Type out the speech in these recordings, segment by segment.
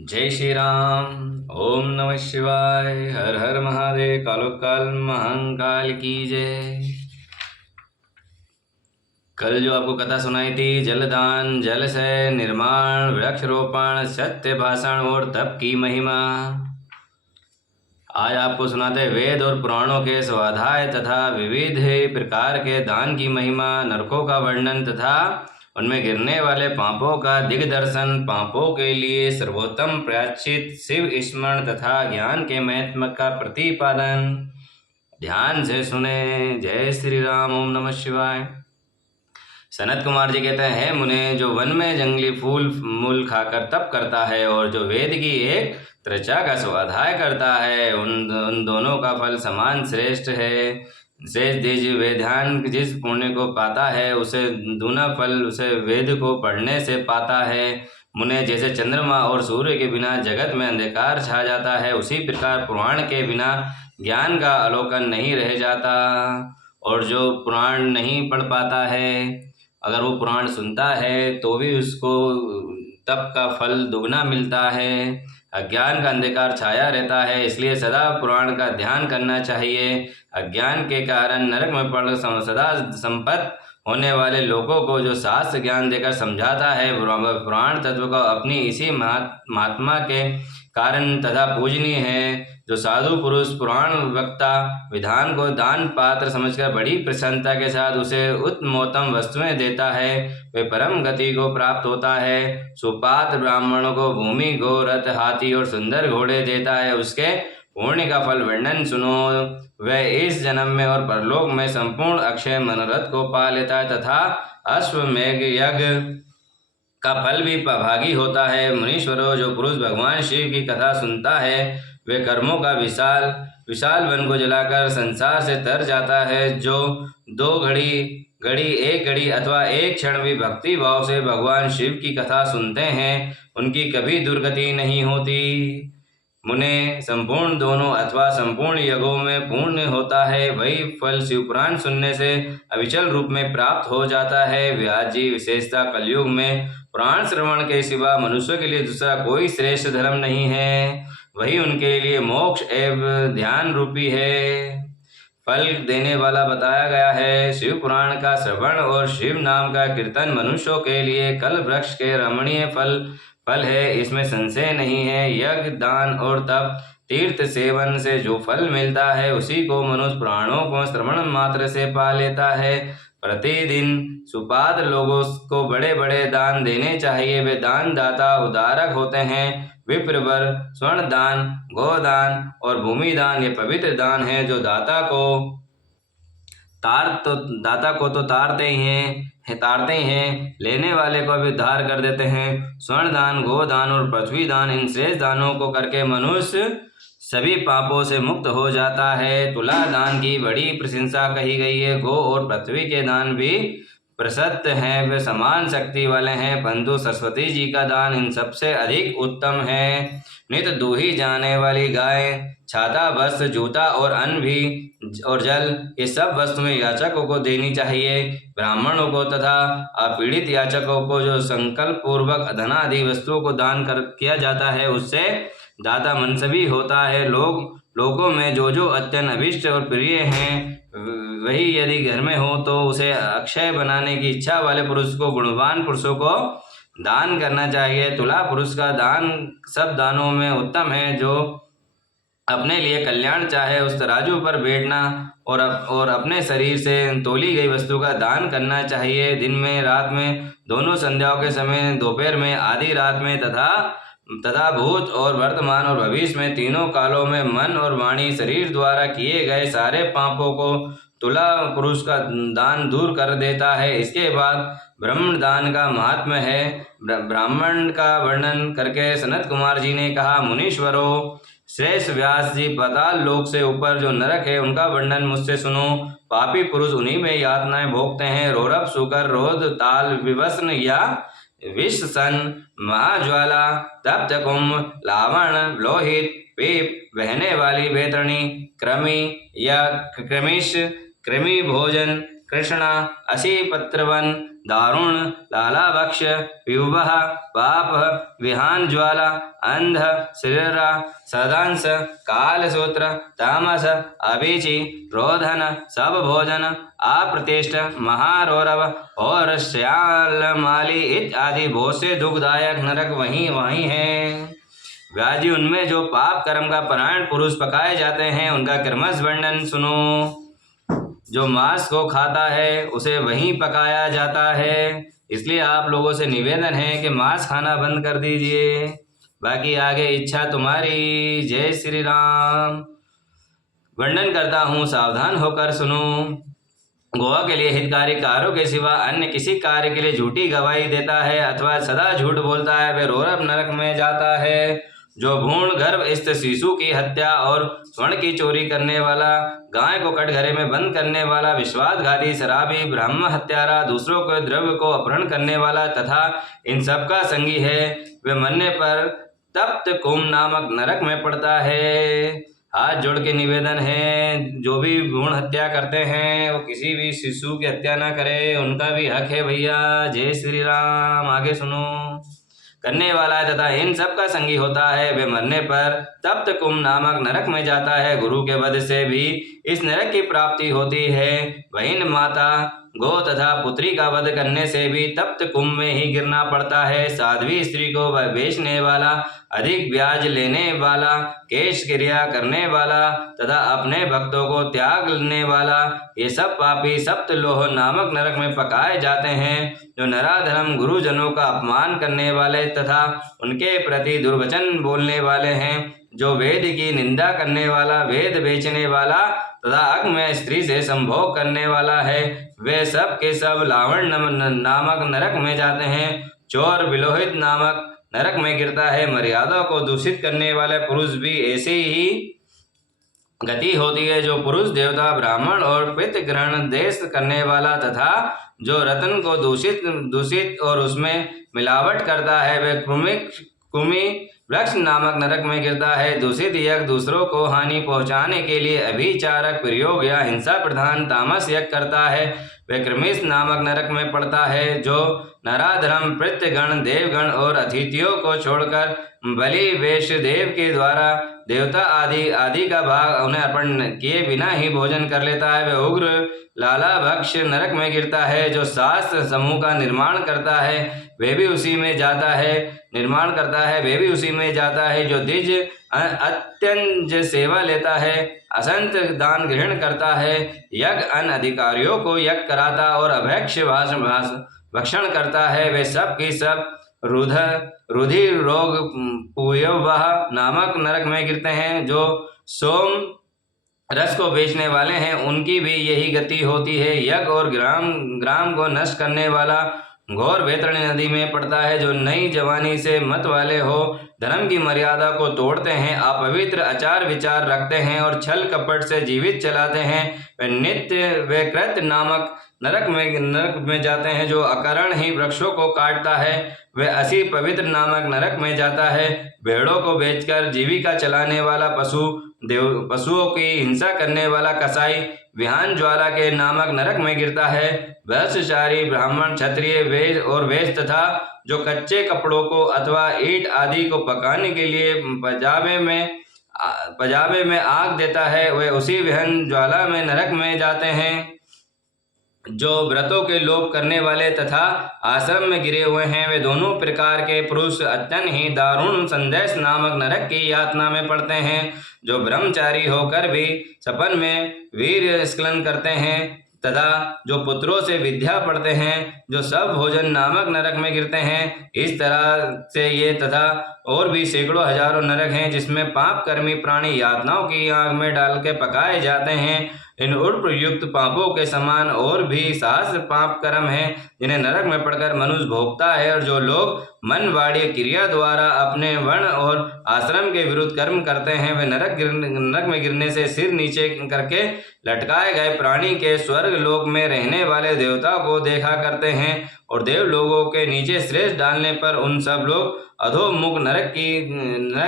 जय श्री राम। ओम नमः शिवाय। हर हर महादेव। कालोकाल महाकाल की जय। कल जो आपको कथा सुनाई थी, जलदान, जल से निर्माण, वृक्षरोपण, सत्य भाषण और तप की महिमा, आज आपको सुनाते वेद और पुराणों के स्वाध्याय तथा विविध प्रकार के दान की महिमा, नरकों का वर्णन तथा उनमें गिरने वाले पापों का दिग्दर्शन, पापों के लिए सर्वोत्तम प्रायश्चित, शिव स्मरण तथा ज्ञान के महत्व का प्रतिपादन। ध्यान से सुने। जय श्री राम। ओम नमः शिवाय। सनत कुमार जी कहते हैं, मुने जो वन में जंगली फूल मूल खाकर तप करता है और जो वेद की एक त्रचा का स्वाध्याय करता है, उन दोनों का फल समान श्रेष्ठ है। शेष द्विज वेदांत जिस पुण्य को पाता है उसे दूना फल उसे वेद को पढ़ने से पाता है। मुने जैसे चंद्रमा और सूर्य के बिना जगत में अंधकार छा जाता है, उसी प्रकार पुराण के बिना ज्ञान का अवलोकन नहीं रह जाता। और जो पुराण नहीं पढ़ पाता है, अगर वो पुराण सुनता है तो भी उसको तप का फल दुगना मिलता है। अज्ञान का अंधकार छाया रहता है, इसलिए सदा पुराण का ध्यान करना चाहिए। अज्ञान के कारण नरक में पड़ सदा संपत्त होने वाले लोगों को जो शास्त्र ज्ञान देकर समझाता है, पुराण तत्व को अपनी इसी महात्मा के कारण तथा पूजनीय है। जो साधु पुरुष पुराण वक्ता विधान को दान पात्र समझकर बड़ी प्रसन्नता के साथ उसे उत्तमोत्तम वस्तुएं देता है, वे परम गति को प्राप्त होता है। सुपात्र ब्राह्मणों को भूमि, गो, रथ, हाथी और सुंदर घोड़े देता है, उसके पुण्य का फल वर्णन सुनो। वह इस जन्म में और परलोक में संपूर्ण अक्षय मनोरथ को पा लेता है तथा अश्वमेघ यज्ञ का फल भी भागी होता है। मुनीश्वरों, जो पुरुष भगवान शिव की कथा सुनता है, वे कर्मों का विशाल विशाल वन को जलाकर संसार से तर जाता है। जो दो घड़ी एक घड़ी अथवा एक क्षण भी भक्ति भाव से भगवान शिव की कथा सुनते हैं, उनकी कभी दुर्गति नहीं होती। मुने संपूर्ण दोनों अथवा संपूर्ण यज्ञों में पूर्ण होता है, वही फल शिवपुराण सुनने से अविचल रूप में प्राप्त हो जाता है। व्यास जी, विशेषता कलयुग में पुराण श्रवण के सिवा मनुष्य के लिए दूसरा कोई श्रेष्ठ धर्म नहीं है, वही उनके लिए मोक्ष एवं ध्यान रूपी है, फल देने वाला बताया गया है। शिव पुराण का श्रवण और शिव नाम का कीर्तन मनुष्यों के लिए कल वृक्ष के रमणीय फल है, इसमें संशय नहीं है। यज्ञ, दान और तप, तीर्थ सेवन से जो फल मिलता है, उसी को मनुष्य पुराणों को श्रवण मात्र से पा लेता है। प्रतिदिन सुपात्र लोगों को बड़े बड़े दान देने चाहिए, वे दान दाता उदारक होते हैं। विप्रवर, स्वर्ण दान, गोदान और भूमि दान ये पवित्र दान है, जो दाता को तो तारते ही हैं, लेने वाले को भी उद्धार कर देते हैं। स्वर्ण दान, गोदान और पृथ्वी दान, इन श्रेष्ठ दानों को करके मनुष्य सभी पापों से मुक्त हो जाता है। तुला दान की बड़ी प्रशंसा कही गई है। गो और पृथ्वी के दान भी प्रशस्त हैं, वे समान शक्ति वाले हैं, परंतु सरस्वती जी का दान इन सबसे अधिक उत्तम है। नित्य दूही जाने वाली गाय, छाता, वस्त्र, जूता और अन्न भी और जल, ये सब वस्तुएं याचकों को देनी चाहिए। ब्राह्मणों को तथा अपीड़ित याचकों को जो संकल्प पूर्वक धनादि वस्तुओं को दान किया जाता है, उससे दाता मनसबी होता है। लोगों में जो अत्यंत अभिष्ट और प्रिय हैं, वही यदि घर में हो तो उसे अक्षय बनाने की इच्छा वाले पुरुष को, गुणवान पुरुषों को दान करना चाहिए। तुला पुरुष का दान सब दानों में उत्तम है, जो अपने लिए कल्याण चाहे उस तराजू पर बैठना और अपने शरीर से तोली गई वस्तु का दान करना चाहिए। दिन में, रात में, दोनों संध्याओं के समय, दोपहर में, आधी रात में तथा भूत और वर्तमान और भविष्य में, तीनों कालों में मन और वाणी शरीर द्वारा किए गए सारे पापों को तुला पुरुष का दान दूर कर देता है। इसके बाद ब्राह्मण दान का महात्म्य है। ब्राह्मण का वर्णन करके सनत कुमार जी ने कहा, मुनीश्वरों, श्रेष्ठ व्यास जी, पाताल लोक से ऊपर जो नरक है उनका वर्णन मुझसे सुनो। पापी पुरुष उन्हीं में यातनाएं भोगते हैं। रौरव, सुकर, रोध, ताल, विवस्न या विष, सन, महाज्वाला, तप्त कुंभ, लावण, लोहित, पीप, बहने वाली बेतरणी, कृमि या कृमिश, कृमि भोजन, कृष्णा, असी पत्रवन, दारुण लालाभक्ष विवह पाप विहान ज्वाला अंध श्रीरा सदंस कालसूत्र तामस अभिचि रोधन सब भोजन अप्रतिष्ठ महारौरव और श्यालमाली इत्यादि बहुत से दुखदायक नरक वहीं हैं। व्यास जी, उनमें जो पाप कर्म का परायण पुरुष पकाए जाते हैं उनका क्रमश वर्णन सुनो। जो मांस को खाता है उसे वहीं पकाया जाता है, इसलिए आप लोगों से निवेदन है कि मांस खाना बंद कर दीजिए। बाकी आगे इच्छा तुम्हारी। जय श्री राम। वर्णन करता हूँ, सावधान होकर सुनो। गोवा के लिए हितकारी कार्यों के सिवा अन्य किसी कार्य के लिए झूठी गवाही देता है अथवा सदा झूठ बोलता है, वह रौरव नरक में जाता है। जो भ्रूण गर्भ स्थित शिशु की हत्या और स्वर्ण की चोरी करने वाला, गाय को कटघरे में बंद करने वाला, विश्वासघाती, शराबी, ब्राह्मण हत्यारा, दूसरों के द्रव्य को अपहरण करने वाला तथा इन सब का संगी है, वे मरने पर तप्त कुंभ नामक नरक में पड़ता है। हाथ जोड़ के निवेदन है, जो भी भ्रूण हत्या करते हैं वो किसी भी शिशु की हत्या ना करे, उनका भी हक है भैया। जय श्री राम। आगे सुनो। करने वाला है तथा इन सब का संगी होता है, वे मरने पर तप्त कुंभ नामक नरक में जाता है। गुरु के वध से भी इस नरक की प्राप्ति होती है। बहन, माता, गो तथा पुत्री का वध करने से भी तप्त कुंभ में ही गिरना पड़ता है। साध्वी स्त्री को बेचने वाला, अधिक ब्याज लेने वाला, केश क्रिया करने वाला तथा अपने भक्तों को त्याग लेने वाला, ये सब पापी सप्त लोह नामक नरक में पकाए जाते हैं। जो नराधम गुरुजनों का अपमान करने वाले तथा उनके प्रति दुर्वचन बोलने वाले हैं, जो वेद की निंदा करने वाला, वेद बेचने वाला तथा अग्नि में स्त्री से संभोग करने वाला है, वे सब के सब लावण नामक नरक में जाते हैं। चोर विलोहित नामक नरक में गिरता है। मर्यादा को दूषित करने वाले पुरुष भी ऐसे ही गति होती है। जो पुरुष देवता, ब्राह्मण और पितृ ग्रहण देश करने वाला तथा जो रत्न को दूषित और उसमें मिलावट करता है, वह कुमी वृक्ष नामक नरक में गिरता है। दूषित यज्ञ, दूसरों को हानि पहुंचाने के लिए अभिचारक प्रयोग या हिंसा प्रधान तामस यज्ञ करता है, वह कृमिश नामक नरक में पड़ता है। जो नराधम पितृगण, देवगण और अतिथियों को छोड़कर बलि वेश देव के द्वारा देवता आदि का भाग उन्हें अर्पण किए बिना ही भोजन कर लेता है, वह उग्र लालाभक्ष नरक में गिरता है। जो शास्त्र समूह का निर्माण करता है वे भी उसी में जाता है। जो द्विज अत्यंत सेवा लेता है, असंत दान ग्रहण करता है, यज्ञ अन अधिकारियों को यज्ञ कराता और अभक्ष भक्षण करता है, वे सब की सब रुधिर रोग पुयवह नामक नरक में गिरते हैं। जो सोम रस को बेचने वाले हैं उनकी भी यही गति होती है। यज्ञ और ग्राम को नष्ट करने वाला घोर वैतरणी नदी में पड़ता है। जो नई जवानी से मत वाले हो, धर्म की मर्यादा को तोड़ते हैं, अपवित्र आचार विचार रखते हैं और छल कपट से जीवित चलाते हैं, वे नित्य वे कृत नामक नरक में जाते हैं। जो अकारण ही वृक्षों को काटता है वह असी पवित्र नामक नरक में जाता है। भेड़ों को बेचकर जीविका चलाने वाला पशुओं की हिंसा करने वाला कसाई विहान ज्वाला के नामक नरक में गिरता है। ब्रह्मचारी, ब्राह्मण, क्षत्रिय, वेद तथा जो कच्चे कपड़ों को अथवा ईंट आदि को पकाने के लिए पजाबे में आग देता है, वे उसी विहान ज्वाला में नरक में जाते हैं। जो व्रतों के लोप करने वाले तथा आश्रम में गिरे हुए हैं, वे दोनों प्रकार के पुरुष अत्यंत ही दारुण संदेश नामक नरक की यातना में पड़ते हैं। जो ब्रह्मचारी होकर भी सपन में वीर स्खलन करते हैं तथा जो पुत्रों से विद्या पढ़ते हैं, जो सब भोजन नामक नरक में गिरते हैं। इस तरह से ये तथा और भी सैकड़ों हजारों नरक हैं जिसमें पाप कर्मी प्राणी यातनाओं की आग में डाल के पकाए जाते हैं। इन उर्प्रयुक्त पापों के समान और भी सहस्र पाप कर्म हैं जिन्हें नरक में पड़कर मनुष्य भोगता है। और जो लोग मन वाणी क्रिया द्वारा अपने वर्ण और आश्रम के विरुद्ध कर्म करते हैं, वे नरक में गिरने से सिर नीचे करके लटकाए गए प्राणी के स्वर्ग लोक में रहने वाले देवता को देखा करते हैं और देव लोगों के नीचे श्रेष्ठ डालने पर उन सब लोग अधोमुख नरक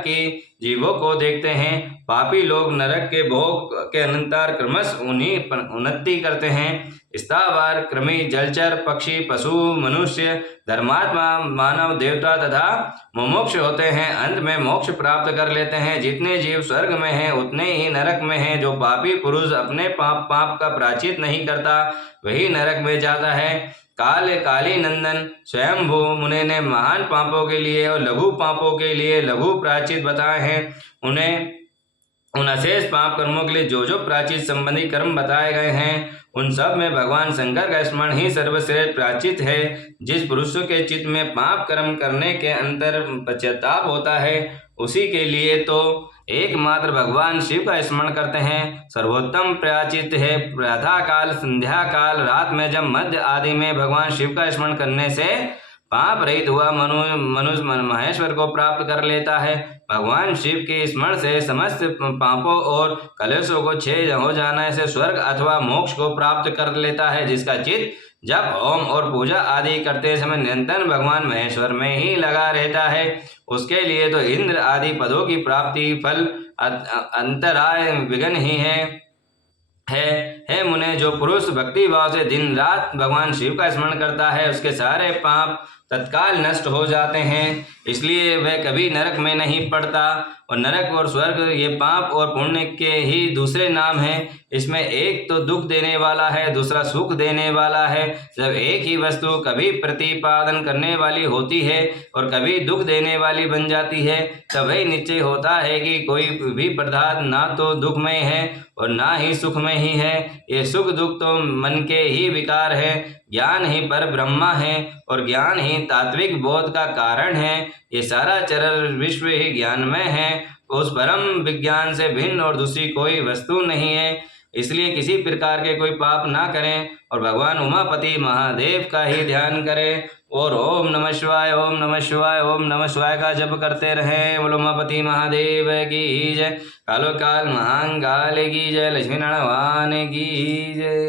की जीवों को देखते हैं। पापी लोग नरक के भोग के अनंतर क्रमश उन्हीं उन्नति करते हैं। स्थावर, कृमि, जलचर, पक्षी, पशु, मनुष्य, धर्मात्मा, मानव, देवता तथा मुमुक्ष होते हैं, अंत में मोक्ष प्राप्त कर लेते हैं। जितने जीव स्वर्ग में हैं उतने ही नरक में हैं। जो पापी पुरुष अपने पाप का प्रायश्चित नहीं करता वही नरक में जाता है। काली नंदन स्वयंभू मुनि ने महान पापों के लिए और लघु पापों के लिए लघु प्रायश्चित बताए हैं। उन अशेष पाप कर्मों के लिए जो प्रायश्चित संबंधी कर्म बताए गए हैं उन सब में भगवान शंकर का स्मरण ही सर्वश्रेष्ठ प्रायश्चित है। जिस पुरुष के चित्त में पाप कर्म करने के अंतर पश्चाताप होता है उसी के लिए तो एकमात्र भगवान शिव का स्मरण करते हैं। सर्वोत्तम प्रायश्चित है प्रातः काल, संध्या काल, रात में जब मध्य आदि में भगवान शिव का स्मरण करने से पाप रहित हुआ मनुष्य महेश्वर को प्राप्त कर लेता है। भगवान शिव के स्मरण से समस्त पापों और कलेशों को क्षय हो जाने से स्वर्ग अथवा मोक्ष को प्राप्त कर लेता है। जिसका चित्त जब होम और पूजा आदि करते समय निरंतर भगवान महेश्वर में ही लगा रहता है उसके लिए तो इंद्र आदि पदों की प्राप्ति फल अंतराय विघ्न ही है मुने, जो पुरुष भक्ति भाव से दिन रात भगवान शिव का स्मरण करता है उसके सारे पाप तत्काल नष्ट हो जाते हैं, इसलिए वह कभी नरक में नहीं पड़ता। और नरक और स्वर्ग ये पाप और पुण्य के ही दूसरे नाम हैं। इसमें एक तो दुख देने वाला है, दूसरा सुख देने वाला है। जब एक ही वस्तु कभी प्रतिपादन करने वाली होती है और कभी दुख देने वाली बन जाती है तब वही निश्चय होता है कि कोई भी पदार्थ ना तो दुखमय है और ना ही सुखमय ही है। ये सुख दुख तो मन के ही विकार है। ज्ञान ही पर ब्रह्मा है और ज्ञान ही तात्विक बोध का कारण है। ये सारा चर विश्व ही ज्ञानमय है। उस परम विज्ञान से भिन्न और दूसरी कोई वस्तु नहीं है। इसलिए किसी प्रकार के कोई पाप ना करें और भगवान उमापति महादेव का ही ध्यान करें और ओम नमः शिवाय, ओम नमः शिवाय, ओम नमः शिवाय का जप करते रहें। बोलो उमापति महादेव की जय। कालो काल महाकाल की जय। लक्ष्मी नारायण भगवान की जय।